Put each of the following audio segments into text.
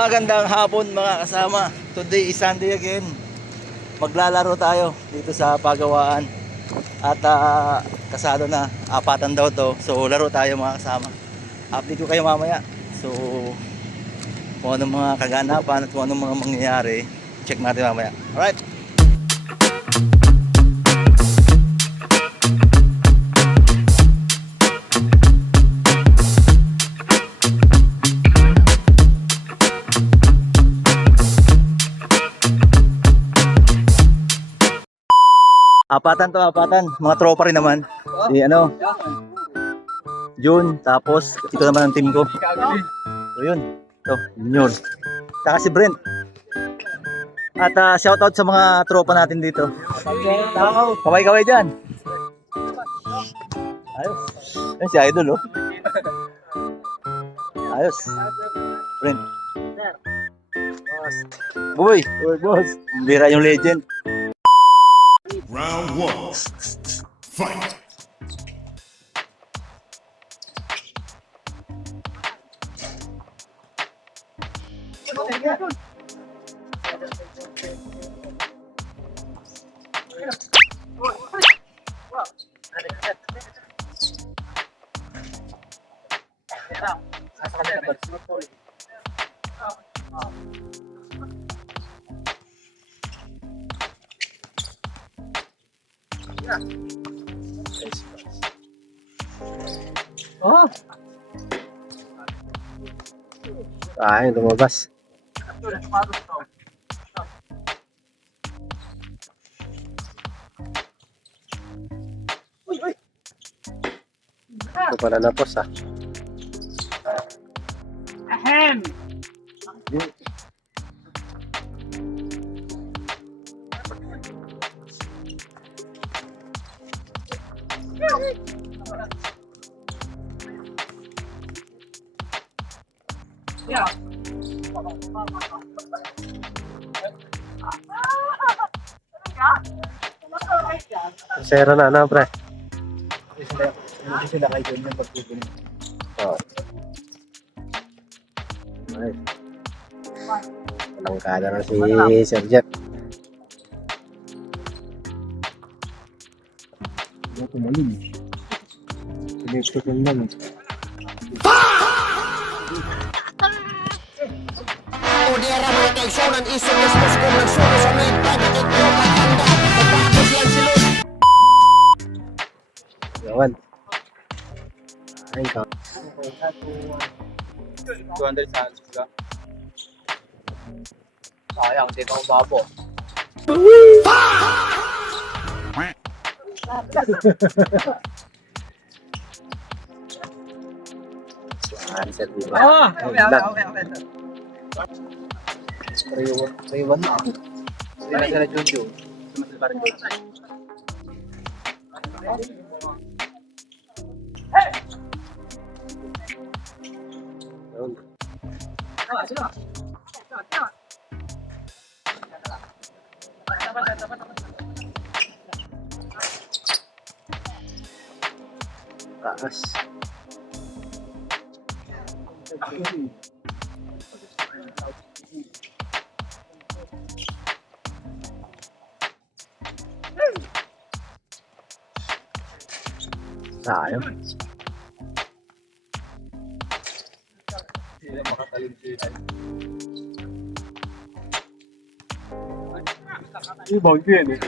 Magandang hapon mga kasama. Today is Sunday again. Maglalaro tayo dito sa Pagawaan. At kasado na, apatan daw to. So laro tayo mga kasama. Update ko kayo mamaya. So kung anong mga kaganapan at kung anong mga mangyayari, check natin mamaya. Alright. Apatan to, apatan. Mga tropa rin naman. Si June, tapos ito naman ang team ko. So yun. Ito, Junior. Saka si Brent. At shoutout sa mga tropa natin dito. Kaway-kaway dyan. Ayos. Ayun si Idol, oh. Ayos. Brent. Boy. Boss. Bira yung legend. Round 1. Fight. Oh. Ay, lumabas. Ito pala na pos, Ahem! Yeah. Zero na, ano, pre? Hindi sila kayo dyan yung pagkukunin. Oh. Ay. Langkada na si Sir Jeff. Ito malim. Electric lang. Udara mga kaigsunan, isip na sa school ng suno sa may pagkakit ko kakanda. Pagkakit yan sila. Yawan. Ay, ka. 200 sa sila. Sayang, hindi ka umabo. Sir, di ba? Okay. Spray-one na. Hindi na sila Jojo. Yun. Taas. Sayang. Sila makatalimpitan. Ibang yun eh.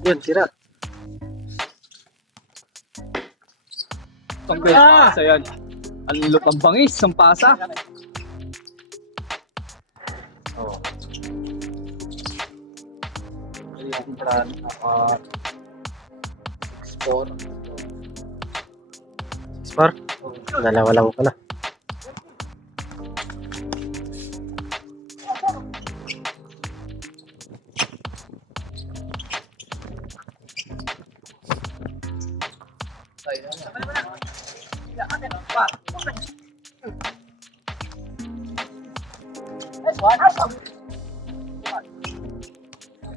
Yun, tira. Ang pasa yan. Ang lutang bangis, ang pasa. Oh. Kaya yung plan, 6-4. Spar? Dalawa lang pala.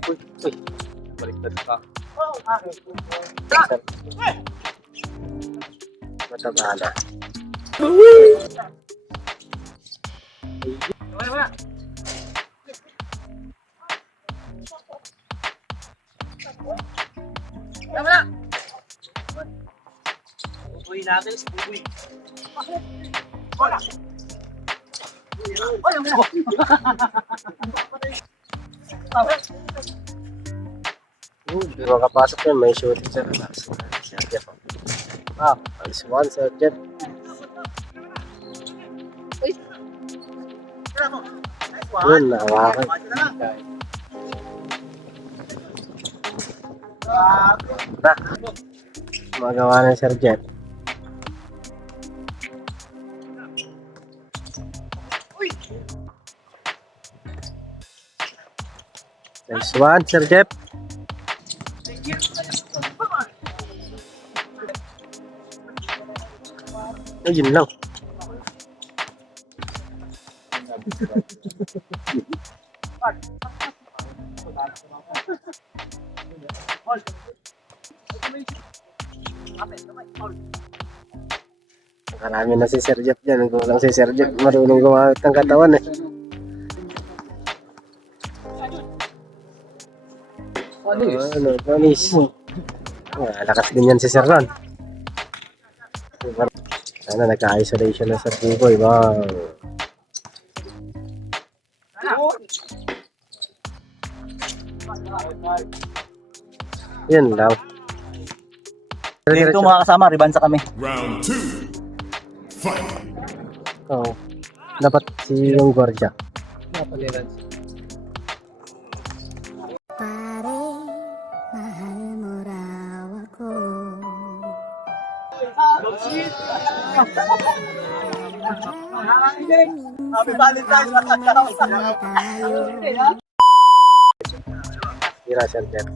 Uy, baliktad ka. Mataba na. Hindi makapasok yan, may shooting sa labas. Sir Jeff. Nice one, Sir Jeff. Yun, nahawakan. Magawa ng Sir Jeff. Nice one, Sir Jeff. Ayun lang. Marami na si Sir Jeff dyan. Kulang si Sir Jeff. Marunong gumamit ng katawan eh. Ano, panis. Lakas din yan si Sir Ron. Sana nagka-isolation na Sir Buboy. Wow. Yan lang. Dito mga kasama, ribansa kami. Round 2. Fight. Oo. Dapat si yung gwardiya. Pare, mahal mo raw ako. Tira Sir Jeff.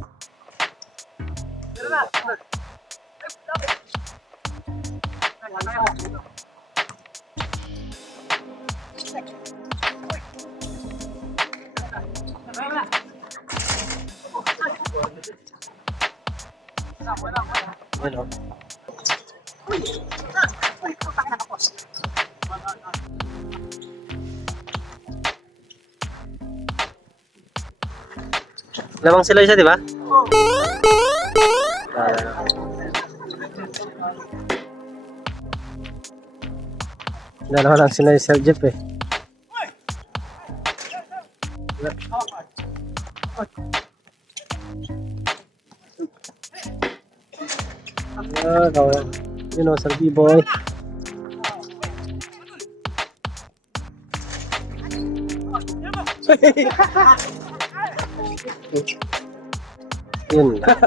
Ano? Lamang sila isa, di ba? Dalawa lang sila yung Sir Jeff eh. Yun o, Sir B-Boy. Yun lang.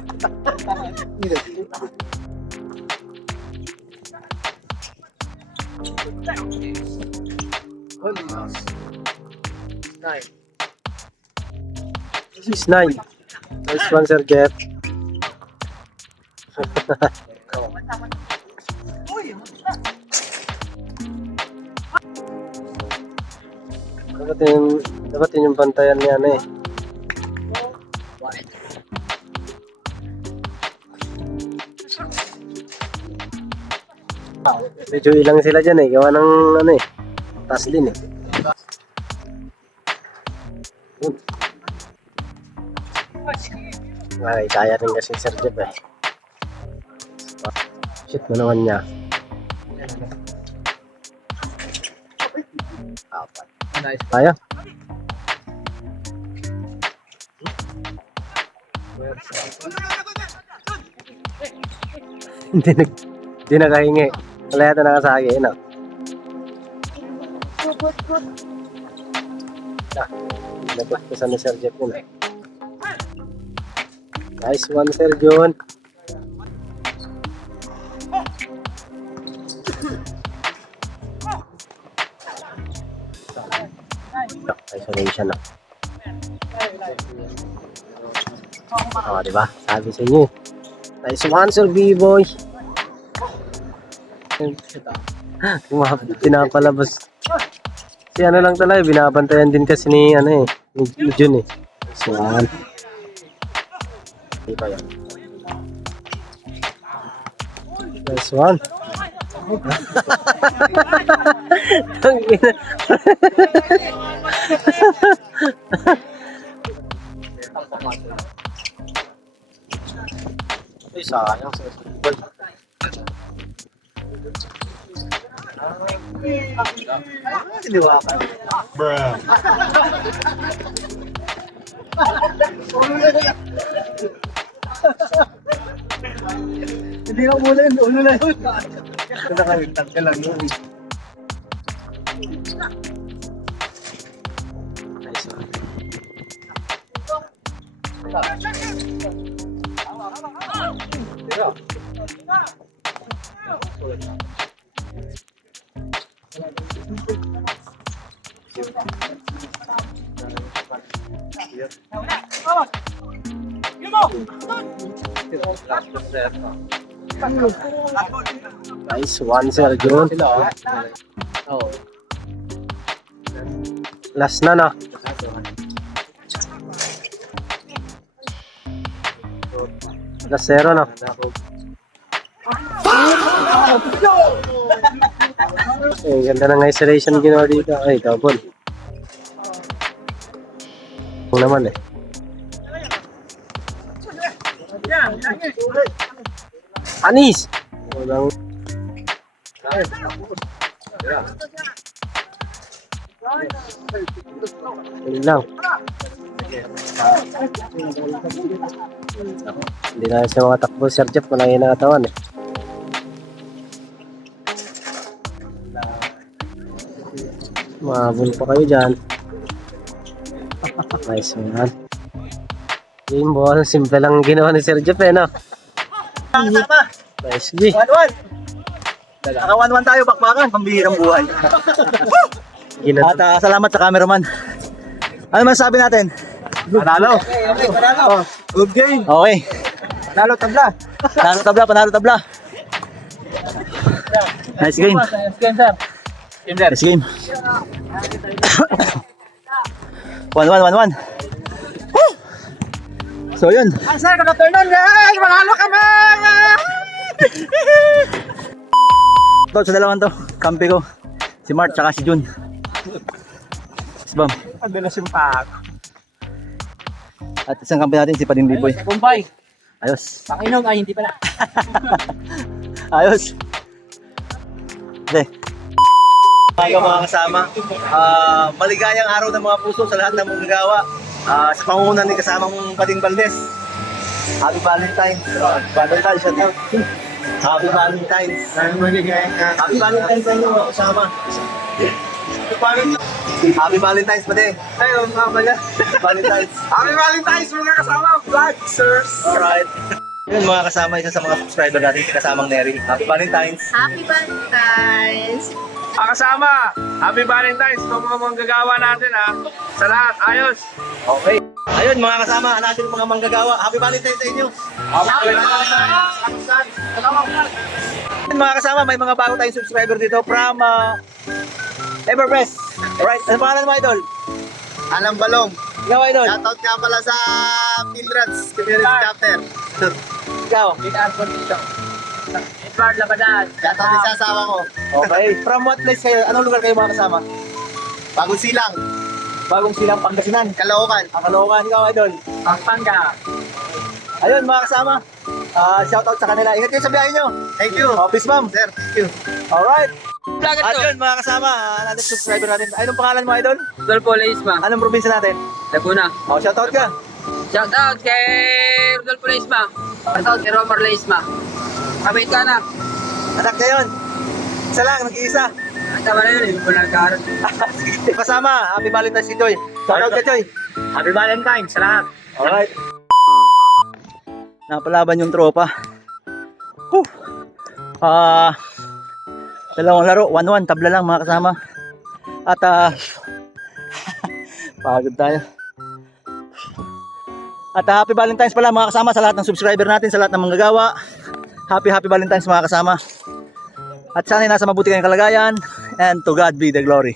This is 9. Nice one, Sir Jeff. Dapat yun yung bantayan niya na eh. Medyo ilang sila dyan eh. Gawa ng ano eh. Taas din eh. Ay, kaya rin kasi Sir Jeff eh. Shit na naman niya. Kaya? Hindi nakahingi. Wala yata nakasagi. No? Nagpasan ni Sir Jeff yun. Nice one, Sir John. Isolation na. Diba? Sabi sa inyo. Nice one, Sir B-Boy. Pinapalabas. Si ano lang talaga, binabantayan din kasi ni ano eh, ni Jun eh. Nice one. Di ba yan? Nice one. Tangina. Ay, sayang sa football. Hindi ako muna yun, ulo na yun. Nakalimutan ka lang yun. Nice one. Nice one, Sir John. Last na, no? Last zero, no? Ay, ganda ng isolation ginawa dito. Ay, double. Kung naman eh. Anis! Walang... Yun lang. Hindi na siya mga takbo, Sir Jeff. Walang yung nakatawan eh. Mahabol pa kayo dyan. Nice man. Game ball. Simple lang ginawa ni Sir Jeff eh, no? Sama. Nice G. 1-1. Naka 1-1 tayo, bakbakan, pambihirang buhay. At salamat sa cameraman. Ano man sabi natin? Panalo. Okay, panalo. Good game. Okay. Panalo tabla. Panalo tabla, panalo tabla. Nice game. Nice game. 1-1. So yun. Sir, kaka-turn on guys! Manalo kami! Ito sa dalawan to, kampi ko. Si Mart tsaka si Jun. Bam. Adalas yung pack. At isang kampi natin si Pading Biboy. Bombay. Ayos. Pakinog ay hindi pala. Ayos. Okay. Mga mga kasama, maligayang araw ng mga puso sa lahat ng mga gagawa. Sa pangunan ni kasamang Pading Valdez. Happy Valentine's. Valentine's shout out. Happy Valentine's. Happy Valentine's sa inyo mga kasama. Happy Valentine's pa din. Ayun, pala. Valentine's. Happy Valentine's mga kasama. Vlog, sirs. Alright. Yun mga kasama, isa sa mga subscriber natin, si kasamang Neri. Happy Valentine's. Happy Valentine's! Kasama! Happy Valentine's sa mga manggagawa natin ha. Sa lahat, ayos! Okay. Ayun mga kasama, natin mga manggagawa. Happy Valentine's sa inyo. Happy Valentine's. Ayun, mga kasama, may mga bago tayong subscriber dito from Everbest. Alright, ano pangalan mo, Idol? Alam Balong. Ikaw, Idol. Shoutout nga pala sa Pilrats Community Chapter. Ikaw. Edward Labadan. Shoutout din sa asawa ko. Okay. From what place kayo? Anong lugar kayo mga kasama? Bagong Silang, Bagong Silang, Pangasinan. Caloocan. Caloocan, ikaw, Idol. Pampanga. Ayun mga kasama. Shoutout sa kanila. Ingat kayo sa biyahe nyo. Thank you. Peace, ma'am. Sir, thank you. Alright. Vlogger At to. yun mga kasama, natin subscriber natin. Anong pangalan mo, Idol? Rodolfo Leisma. Anong probinsya natin? Laguna. Shoutout ka. Shout out kay Rodolfo Leisma. Shout out kay Romar Leisma. Kabait ka na. Anak niya yun. Isa lang, nag-iisa. Ang tama na yun, hindi ko nagkaroon. Sige, kasama. Happy Valentine's si Joy. Shoutout ka, Joy. Happy Valentine's sa lahat! Alright. Napalaban yung tropa. Whew. Dalawang laro, 1-1, tabla lang mga kasama. At pagod tayo. At happy Valentine's pala mga kasama sa lahat ng subscriber natin, sa lahat ng manggagawa. Happy Valentine's mga kasama. At sana'y nasa mabuti kayong kalagayan, and to God be the glory.